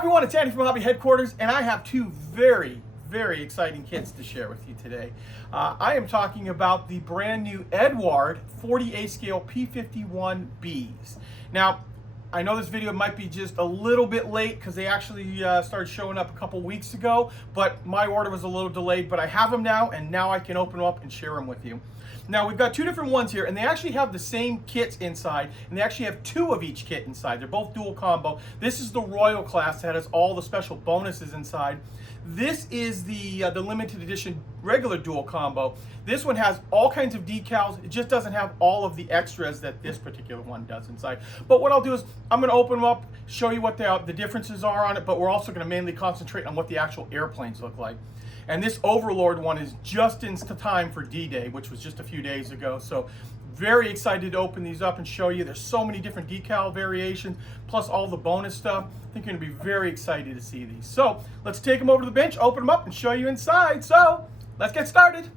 everyone, it's Andy from Hobby Headquarters, and I have two very exciting kits to share with you today. I am talking about the brand new Eduard 40A scale P51Bs. Now, I know this video might be just a little bit late because they actually started showing up a couple weeks ago, but my order was a little delayed, but I have them now, and now I can open them up and share them with you. Now, we've got two different ones here, and they actually have the same kits inside, and they actually have two of each kit inside. They're both dual combo. This is the Royal class that has all the special bonuses inside. This is the limited edition regular dual combo. This one has all kinds of decals. It just doesn't have all of the extras that this particular one does inside. But what I'll do is I'm going to open them up, show you what the differences are on it, but we're also going to mainly concentrate on what the actual airplanes look like. And this Overlord one is just in time for D-Day, which was just a few days ago. So very excited to open these up and show you. There's so many different decal variations, plus all the bonus stuff. I think you're gonna be very excited to see these. So let's take them over to the bench, open them up, and show you inside. So let's get started.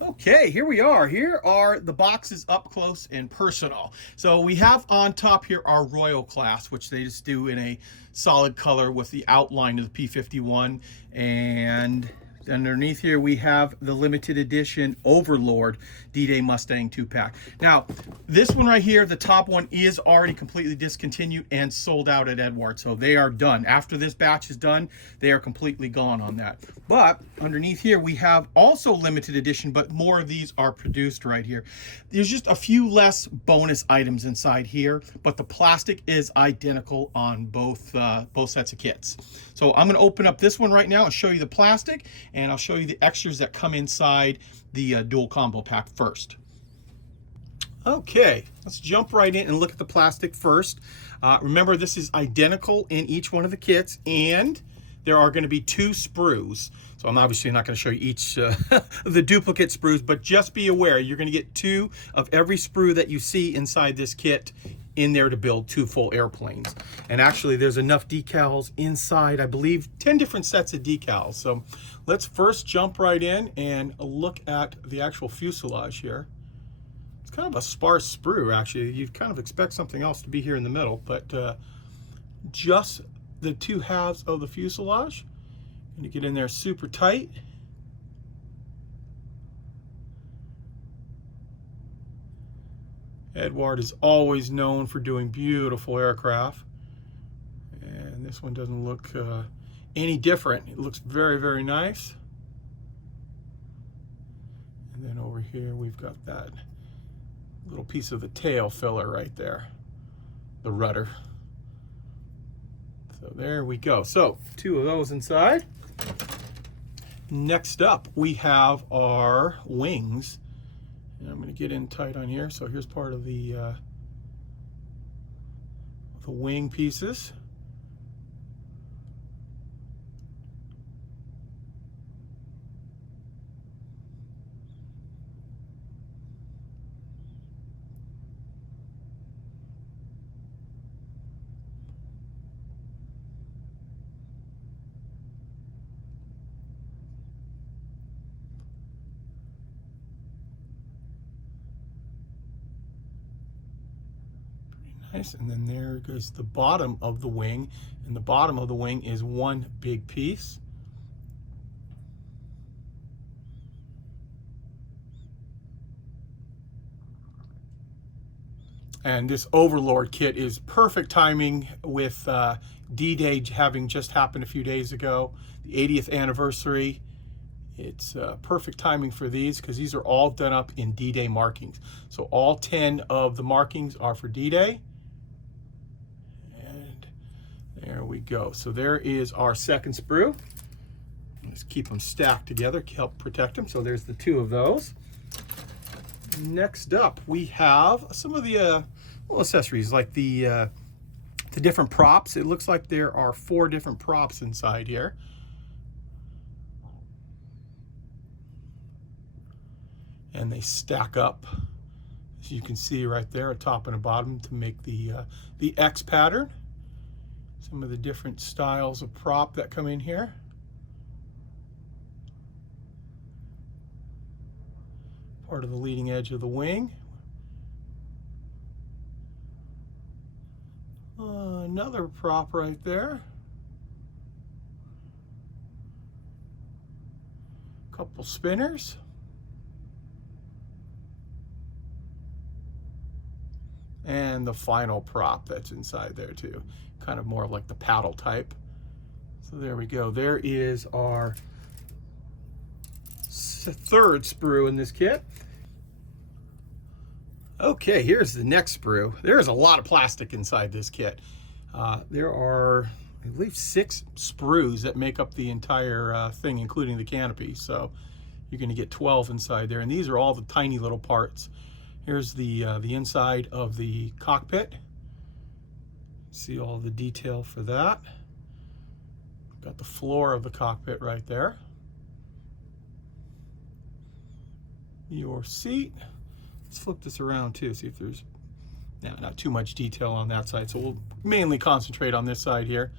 Okay, here we are. Here are the boxes up close and personal. So we have on top here our Royal class, which they just do in a solid color with the outline of the P51. And underneath here we have the limited edition Overlord D-Day Mustang 2-pack. Now, this one right here, the top one, is already completely discontinued and sold out at Eduard. So they are done. After this batch is done, they are completely gone on that. But underneath here we have also limited edition, but more of these are produced right here. There's just a few less bonus items inside here, but the plastic is identical on both sets of kits. So I'm going to open up this one right now and show you the plastic, and I'll show you the extras that come inside the dual combo pack first. Okay, let's jump right in and look at the plastic first. Remember, this is identical in each one of the kits, and there are going to be two sprues. So I'm obviously not going to show you each the duplicate sprues, but just be aware you're going to get two of every sprue that you see inside this kit in there to build two full airplanes. And actually there's enough decals inside, I believe 10 different sets of decals. So let's first jump right in and look at the actual fuselage here. It's kind of a sparse sprue actually. You'd kind of expect something else to be here in the middle, but just the two halves of the fuselage. And you get in there super tight. Eduard is always known for doing beautiful aircraft, and this one doesn't look any different. It looks very nice. And then over here we've got that little piece of the tail filler right there, the rudder. So there we go. So two of those inside. Next up we have our wings. And I'm going to get in tight on here. So here's part of the wing pieces. Nice. And then there goes the bottom of the wing, and the bottom of the wing is one big piece. And this Overlord kit is perfect timing with D-Day having just happened a few days ago, the 80th anniversary. It's perfect timing for these because these are all done up in D-Day markings. So all 10 of the markings are for D-Day. There we go. So there is our second sprue. Let's keep them stacked together, help protect them. So there's the two of those. Next up, we have some of the little accessories, like the different props. It looks like there are 4 different props inside here. And they stack up, as you can see right there, a top and a bottom, to make the X pattern. some of the different styles of prop that come in here. Part of the leading edge of the wing. Another prop right there. Couple spinners. And the final prop that's inside there too. Kind of more like the paddle type. So there we go. There is our third sprue in this kit. Okay, here's the next sprue. There's a lot of plastic inside this kit. There are, I believe, 6 sprues that make up the entire thing, including the canopy. So you're going to get 12 inside there, and these are all the tiny little parts. Here's the inside of the cockpit. See all the detail for that. Got the floor of the cockpit right there. Your seat. Let's flip this around too, see if there's not too much detail on that side. So we'll mainly concentrate on this side here.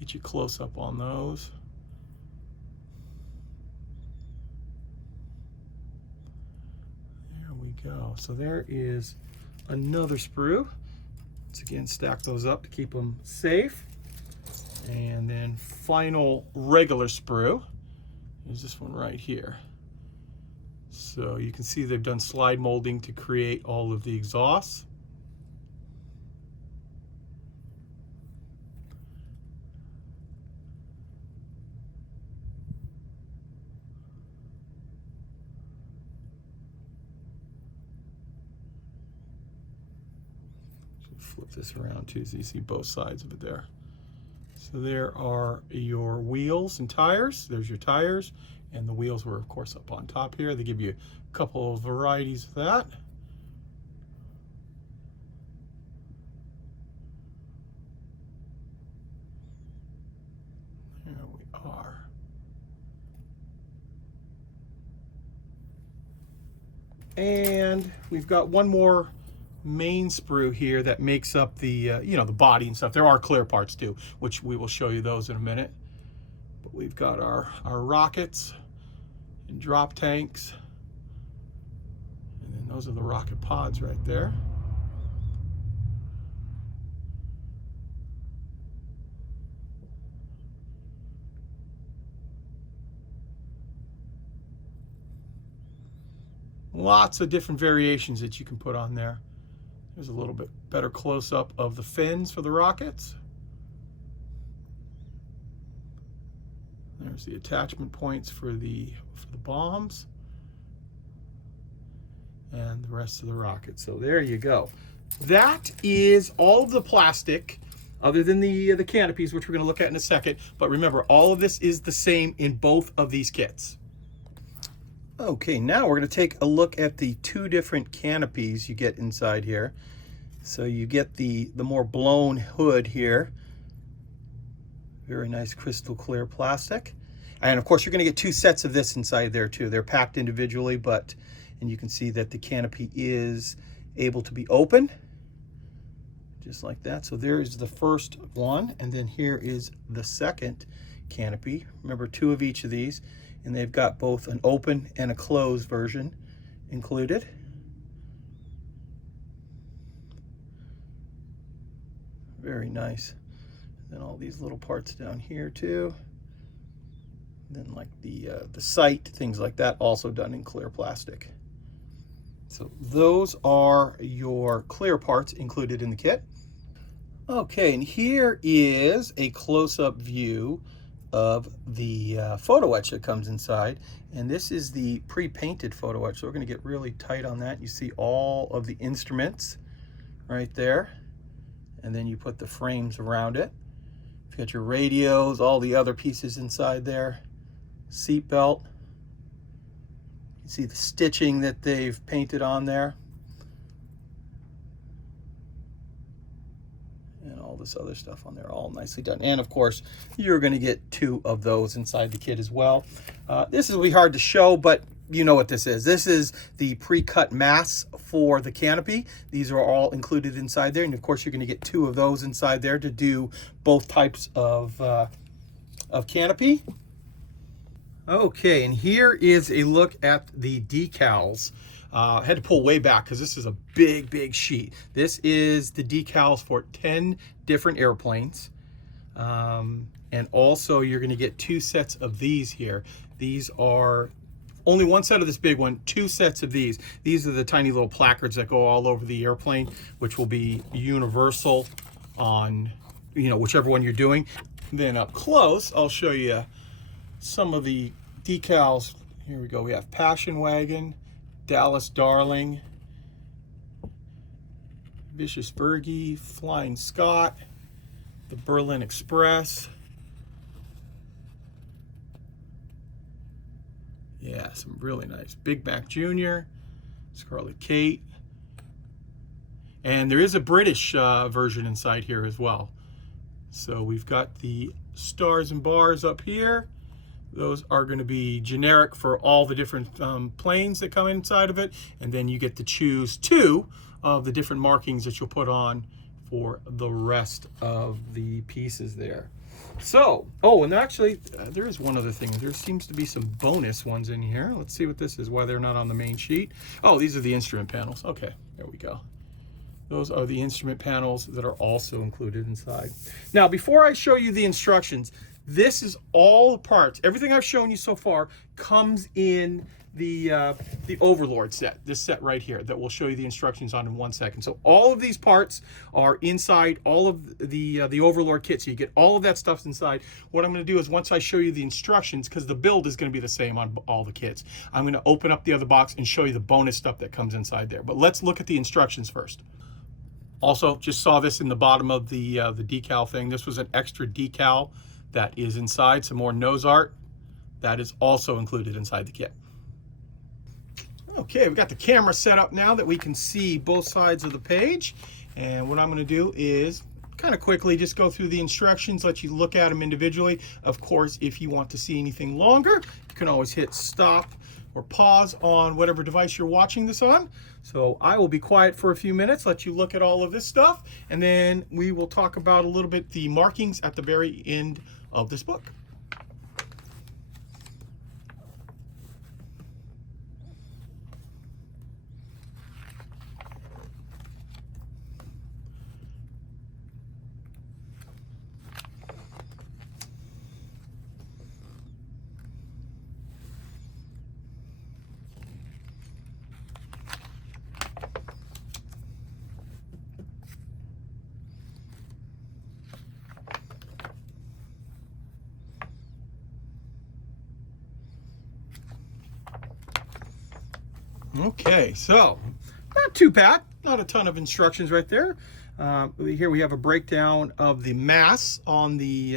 Get you close up on those. There we go. So there is another sprue. Let's again stack those up to keep them safe. And then final regular sprue is this one right here. So you can see they've done slide molding to create all of the exhausts. Flip this around too so you see both sides of it there. So there are your wheels and tires. There's your tires, and the wheels were of course up on top here. They give you a couple of varieties of that. There we are. And we've got one more main sprue here that makes up the you know, the body and stuff. There are clear parts too, which we will show you those in a minute. But we've got our rockets and drop tanks, and then those are the rocket pods right there. Lots of different variations that you can put on there. There's a little bit better close-up of the fins for the rockets. There's the attachment points for the bombs and the rest of the rocket. So there you go. That is all of the plastic, other than the canopies, which we're going to look at in a second. But remember, all of this is the same in both of these kits. Okay, now we're going to take a look at the 2 different canopies you get inside here. So you get the more blown hood here. Very nice crystal clear plastic. And of course you're going to get 2 sets of this inside there too. They're packed individually, and you can see that the canopy is able to be open. Just like that. So there is the first one, and then here is the second canopy. Remember, 2 of each of these. And they've got both an open and a closed version included. Very nice. And then all these little parts down here too. And then like the sight, things like that, also done in clear plastic. So those are your clear parts included in the kit. Okay, and here is a close-up view of the photo etch that comes inside, and this is the pre-painted photo etch, so we're going to get really tight on that. You see all of the instruments right there, and then you put the frames around it. You got your radios, all the other pieces inside there, seat belt. You can see the stitching that they've painted on there, and all this other stuff on there, all nicely done. And of course, you're going to get 2 of those inside the kit as well. This will be hard to show, but you know what this is. This is the pre-cut mass for the canopy. These are all included inside there. And of course, you're going to get 2 of those inside there to do both types of canopy. Okay, and here is a look at the decals. I had to pull way back because this is a big sheet. This is the decals for 10 different airplanes. And also you're going to get 2 sets of these here. These are only 1 set of this big one, 2 sets of these. These are the tiny little placards that go all over the airplane, which will be universal on, you know, whichever one you're doing. Then up close, I'll show you some of the decals. Here we go. We have Passion Wagon, Dallas Darling, Vicious Fergie, Flying Scott, the Berlin Express. Yeah, some really nice. Big Mac Jr., Scarlet Kate. And there is a British version inside here as well. So we've got the stars and bars up here. Those are going to be generic for all the different planes that come inside of it. And then you get to choose 2 of the different markings that you'll put on for the rest of the pieces there. So, oh, and actually, there is one other thing. There seems to be some bonus ones in here. Let's see what this is, why they're not on the main sheet. Oh, these are the instrument panels. Okay, there we go. Those are the instrument panels that are also included inside. Now, before I show you the instructions, this is all the parts. Everything I've shown you so far comes in the Overlord set, this set right here that we'll show you the instructions on in 1 second. So all of these parts are inside all of the Overlord kit. So you get all of that stuff inside. What I'm going to do is once I show you the instructions, because the build is going to be the same on all the kits, I'm going to open up the other box and show you the bonus stuff that comes inside there. But let's look at the instructions first. Also, just saw this in the bottom of the decal thing. This was an extra decal that is inside, some more nose art. That is also included inside the kit. Okay, we've got the camera set up now that we can see both sides of the page. And what I'm going to do is kind of quickly just go through the instructions, let you look at them individually. Of course, if you want to see anything longer, you can always hit stop or pause on whatever device you're watching this on. So I will be quiet for a few minutes, let you look at all of this stuff, and then we will talk about a little bit the markings at the very end of this book. Okay, so not too bad, not a ton of instructions right there. Here we have a breakdown of the mass on the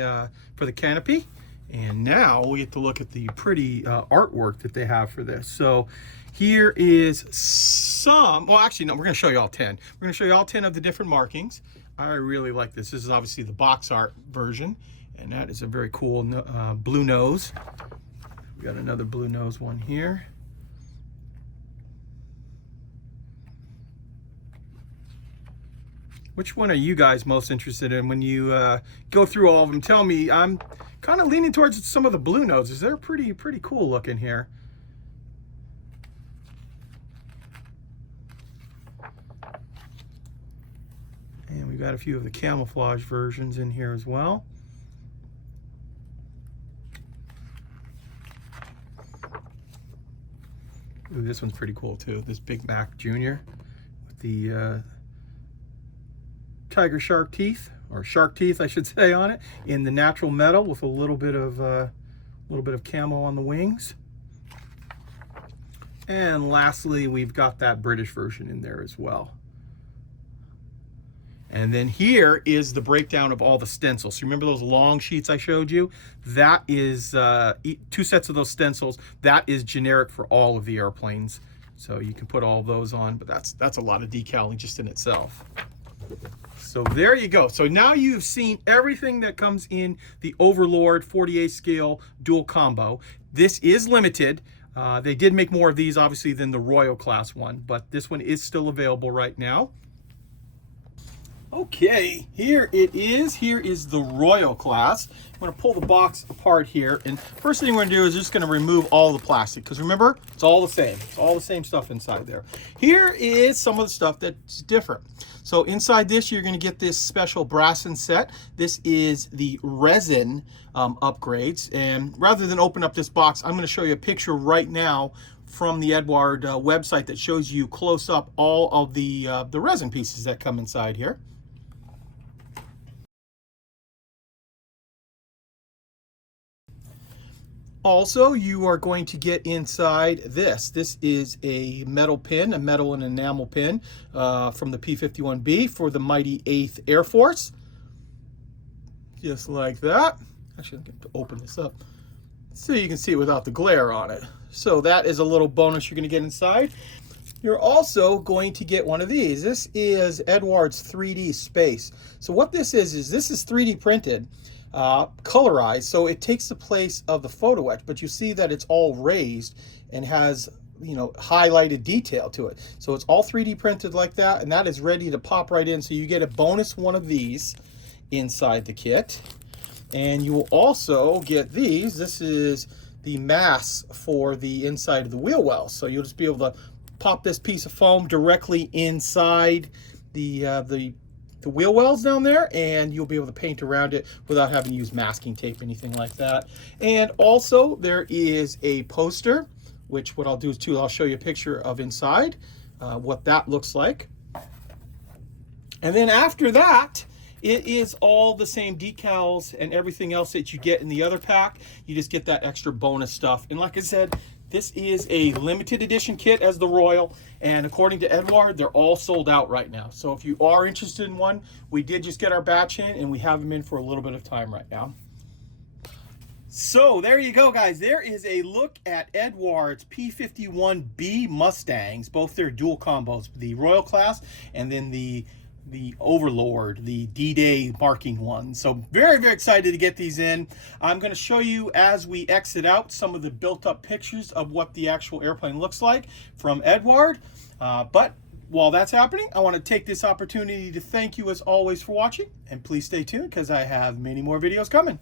for the canopy, and now we get to look at the pretty artwork that they have for this. So here is some, well actually no, we're going to show you all 10. We're going to show you all 10 of the different markings. I really like this. This is obviously the box art version, and that is a very cool blue nose. We got another blue nose one here. Which one are you guys most interested in when you go through all of them? Tell me. I'm kind of leaning towards some of the blue noses. They're pretty cool looking here. And we've got a few of the camouflage versions in here as well. Ooh, this one's pretty cool too. This Big Mac Jr. with the tiger shark teeth, or shark teeth I should say, on it in the natural metal with a little bit of camo on the wings. And lastly, we've got that British version in there as well. And then here is the breakdown of all the stencils. So remember those long sheets I showed you? That is 2 sets of those stencils. That is generic for all of the airplanes. So you can put all those on, but that's a lot of decaling just in itself. So there you go. So now you've seen everything that comes in the Overlord 48 scale dual combo. This is limited. They did make more of these, obviously, than the Royal Class one, but this one is still available right now. Okay, here it is. Here is the Royal Class. I'm going to pull the box apart here, and first thing we're going to do is just going to remove all the plastic, because remember, it's all the same. It's all the same stuff inside there. Here is some of the stuff that's different. So inside this, you're going to get this special Brasson set. This is the resin upgrades, and rather than open up this box, I'm going to show you a picture right now from the Eduard website that shows you close up all of the resin pieces that come inside here. Also, you are going to get inside this. This is a metal pin, a metal and enamel pin from the P51B for the mighty 8th Air Force. Just like that. Actually, I'm going to open this up so you can see it without the glare on it. So that is a little bonus you're going to get inside. You're also going to get one of these. This is Eduard's 3D Space. So what this is this is 3D printed. Colorized, so it takes the place of the photo etch, but you see that it's all raised and has, you know, highlighted detail to it. So it's all 3D printed like that, and that is ready to pop right in. So you get a bonus one of these inside the kit, and you will also get these. This is the mass for the inside of the wheel wells, so you'll just be able to pop this piece of foam directly inside the wheel wells down there, and you'll be able to paint around it without having to use masking tape, anything like that. And also there is a poster, which what I'll do is too, I'll show you a picture of inside, what that looks like. And then after that, it is all the same decals and everything else that you get in the other pack. You just get that extra bonus stuff. And like I said, this is a limited edition kit as the Royal, and according to Eduard, they're all sold out right now. So if you are interested in one, we did just get our batch in, and we have them in for a little bit of time right now. So there you go, guys. There is a look at Eduard's P51B Mustangs, both their dual combos, the Royal Class and then the Overlord, the D-Day marking one. So very, very excited to get these in. I'm going to show you as we exit out some of the built up pictures of what the actual airplane looks like from Eduard. But while that's happening, I want to take this opportunity to thank you as always for watching, and please stay tuned because I have many more videos coming.